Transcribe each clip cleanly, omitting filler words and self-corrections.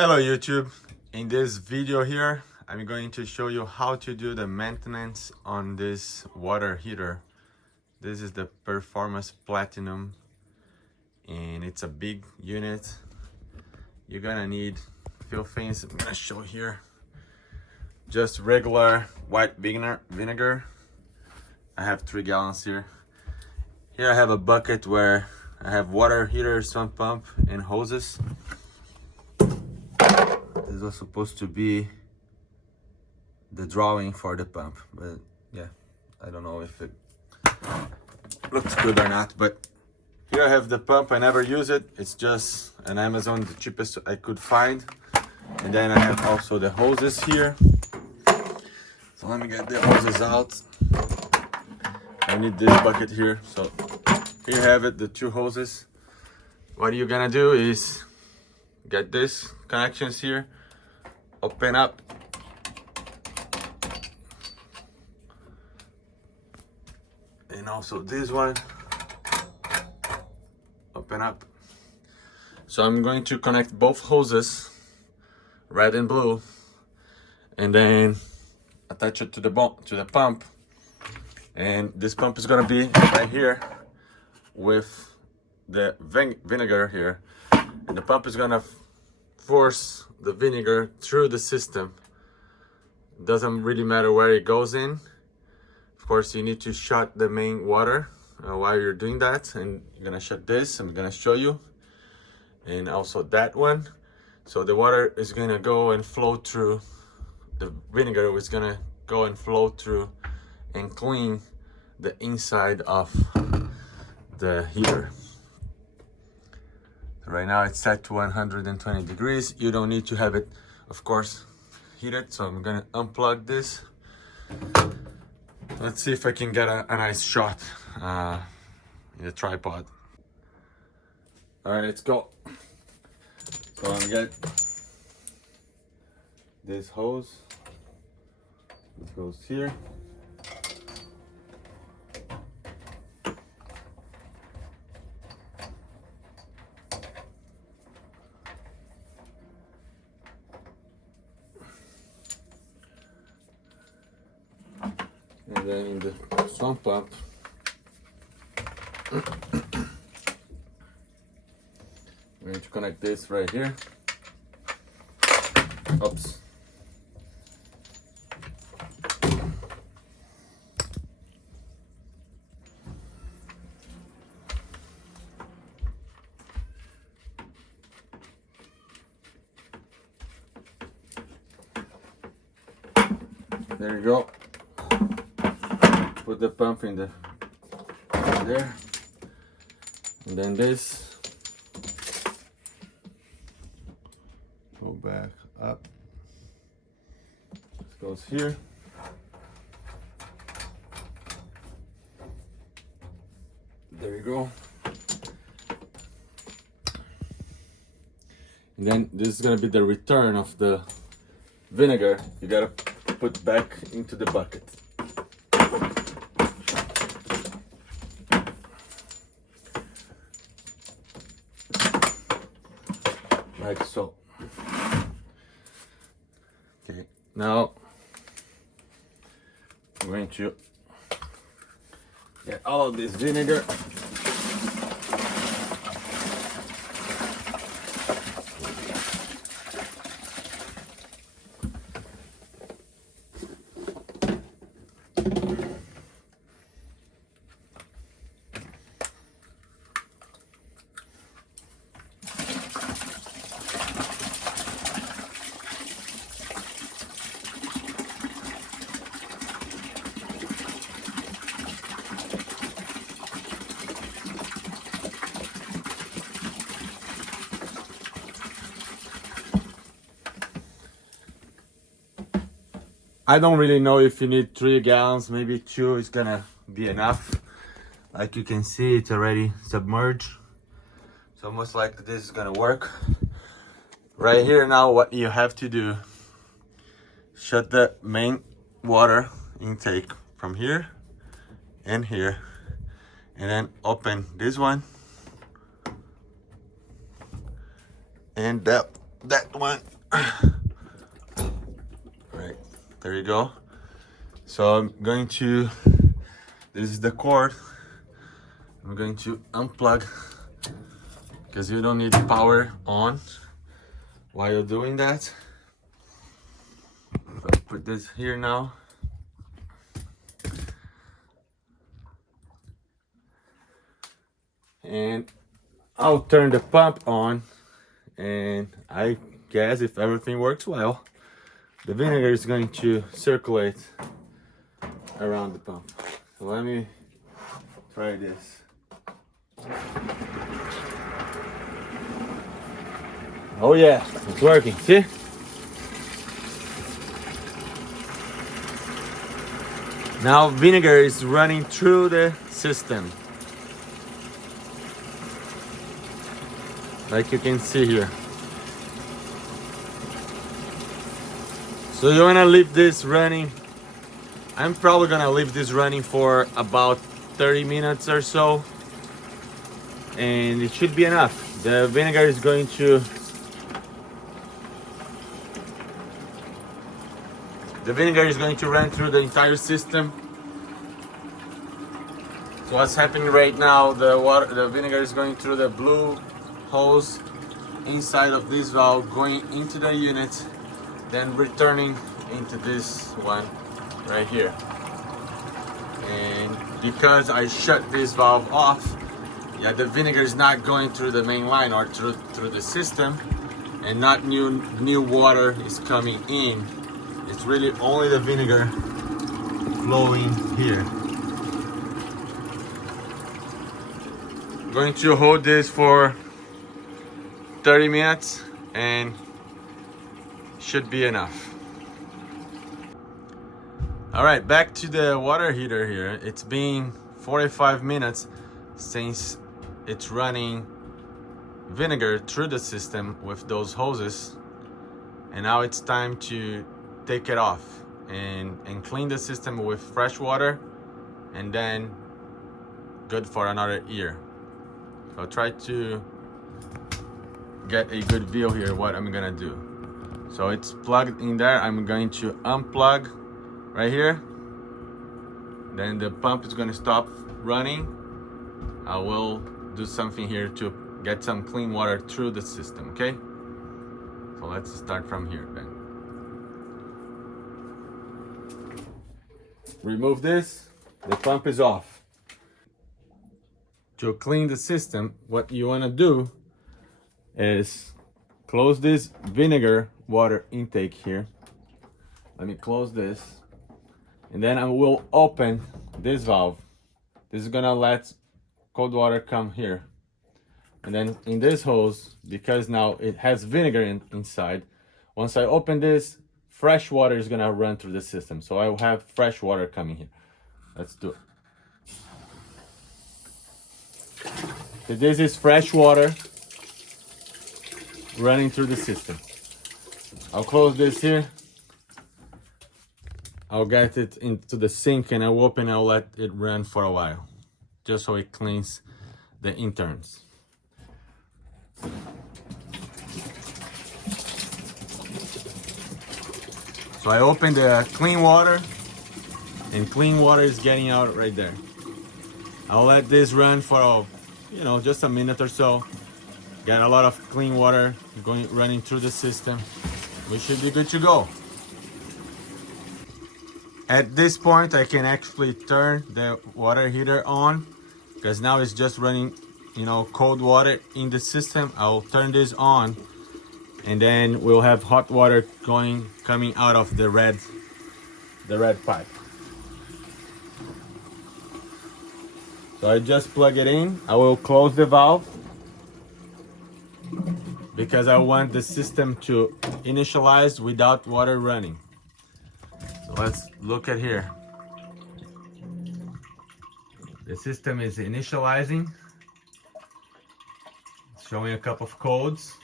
Hello YouTube, in this video here I'm going to show you how to do the maintenance on this water heater. This is the Performance Platinum and it's a big unit. You're gonna need a few things I'm gonna show here. Just regular white vinegar. I have 3 gallons here. Here I have a bucket where I have water heater, sump pump and hoses. This was supposed to be the drawing for the pump, but yeah, I don't know if it looks good or not. But here I have the pump. I never use it. It's just an Amazon, the cheapest I could find. And then I have also the hoses here. So let me get the hoses out. I need this bucket here. So here you have it, the 2 hoses. What you're gonna do is get this connections here, open up, and also this one, open up. So I'm going to connect both hoses, red and blue, and then attach it to the pump. And this pump is gonna be right here with the vinegar here, and the pump is gonna force the vinegar through the system. Doesn't really matter where it goes in. Of course, you need to shut the main water while you're doing that, and you're gonna shut this. I'm gonna show you, and also that one. So the water is gonna go and flow through. The vinegar is gonna go and flow through and clean the inside of the heater. Right now it's set to 120 degrees. You don't need to have it, of course, heated. So I'm gonna unplug this. Let's see if I can get a nice shot in the tripod. All right, let's go. So I'm gonna get this hose. It goes here. And then in the sump pump, I'm going to connect this right here. Oops. There you go. Put the pump in there, and then this go back up. This goes here. There you go. And then this is gonna be the return of the vinegar. You gotta put back into the bucket. Like so. Okay, now I'm going to get all of this vinegar. I don't really know if you need 3 gallons, maybe 2 is gonna be enough. Like you can see, it's already submerged. So most likely this is gonna work. Right here now, what you have to do, shut the main water intake from here and here, and then open this one and that that one. Right, there you go. So I'm going to, this is the cord. I'm going to unplug because you don't need power on while you're doing that. I'll put this here now. And I'll turn the pump on, and I guess if everything works well, the vinegar is going to circulate around the pump. So let me try this. Oh yeah, it's working, see? Now vinegar is running through the system, like you can see here. So you wanna leave this running. I'm probably gonna leave this running for about 30 minutes or so, and it should be enough. The vinegar is going to run through the entire system. So what's happening right now, the vinegar is going through the blue hose inside of this valve, going into the unit, then returning into this one right here. And because I shut this valve off, yeah, the vinegar is not going through the main line or through the system, and not new water is coming in. It's really only the vinegar flowing here. I'm going to hold this for 30 minutes and should be enough. All right, back to the water heater here. It's been 45 minutes since it's running vinegar through the system with those hoses, and now it's time to take it off and clean the system with fresh water, and then good for another year. So I'll try to get a good view here what I'm gonna do. So it's plugged in there. I'm going to unplug right here. Then the pump is gonna stop running. I will do something here to get some clean water through the system, okay? So let's start from here then. Remove this, the pump is off. To clean the system, what you wanna do is close this vinegar water intake here. Let me close this. And then I will open this valve. This is gonna let cold water come here. And then in this hose, because now it has vinegar inside, once I open this, fresh water is gonna run through the system. So I will have fresh water coming here. Let's do it. So this is fresh water running through the system. I'll close this here. I'll get it into the sink and I'll open and I'll let it run for a while, just so it cleans the interns. So I opened the clean water, and clean water is getting out right there. I'll let this run for, just a minute or so. Get a lot of clean water running through the system. We should be good to go. At this point, I can actually turn the water heater on, because now it's just running, cold water in the system. I'll turn this on, and then we'll have hot water coming out of the red pipe. So I just plug it in. I will close the valve because I want the system to initialize without water running. So let's look at here. The system is initializing. It's showing a couple of codes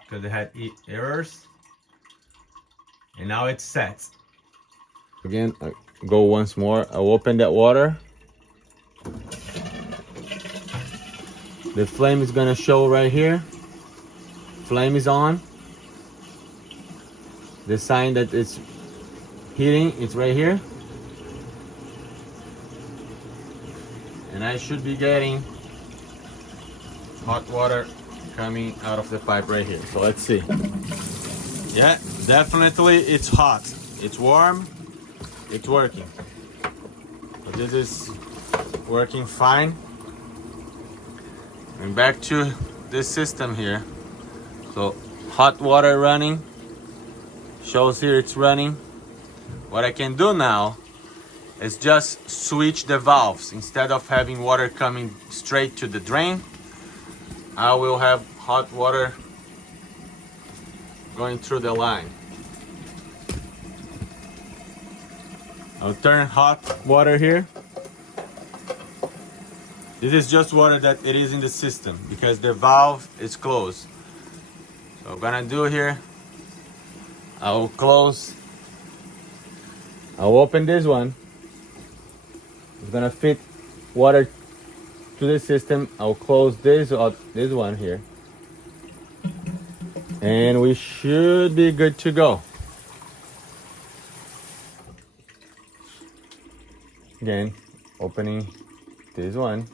because it had errors. And now it's set. Again, I go once more. I'll open that water. The flame is gonna show right here. Flame is on. The sign that it's heating, it's right here. And I should be getting hot water coming out of the pipe right here. So let's see. Yeah, definitely it's hot. It's warm, it's working. So this is working fine. And back to this system here. So hot water running, shows here it's running. What I can do now is just switch the valves. Instead of having water coming straight to the drain, I will have hot water going through the line. I'll turn hot water here. This is just water that it is in the system because the valve is closed. So I'm gonna do here, I'll open this one. It's gonna fit water to the system. I'll close this one here. And we should be good to go. Again, opening this one.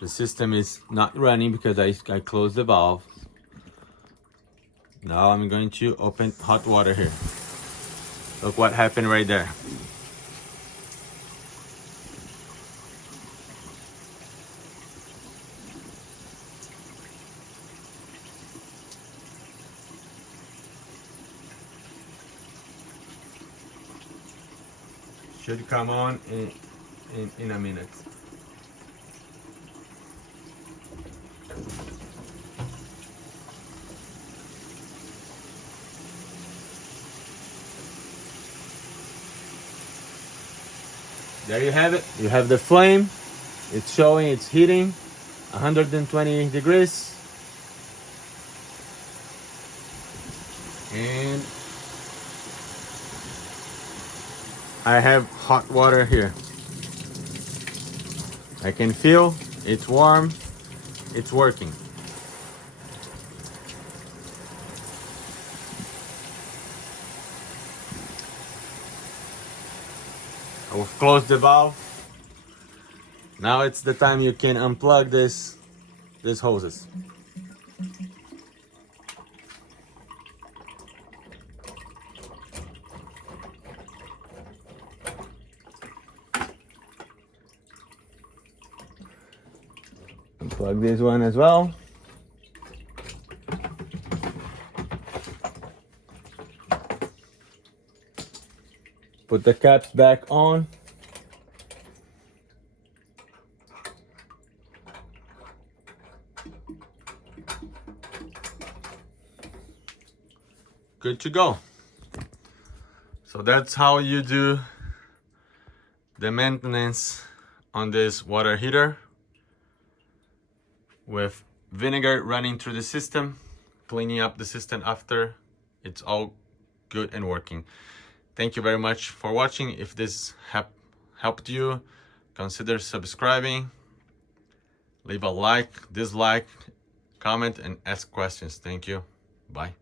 The system is not running because I closed the valve. Now I'm going to open hot water here. Look what happened right there. Should come on in a minute. There you have it. You have the flame. It's showing it's heating 120 degrees. And I have hot water here. I can feel it's warm. It's working. I will close the valve. Now it's the time you can unplug these hoses. Unplug this one as well. Put the caps back on. Good to go. So that's how you do the maintenance on this water heater with vinegar running through the system, cleaning up the system after. It's all good and working. Thank you very much for watching. If this helped you, consider subscribing, leave a like, dislike, comment, and ask questions. Thank you. Bye.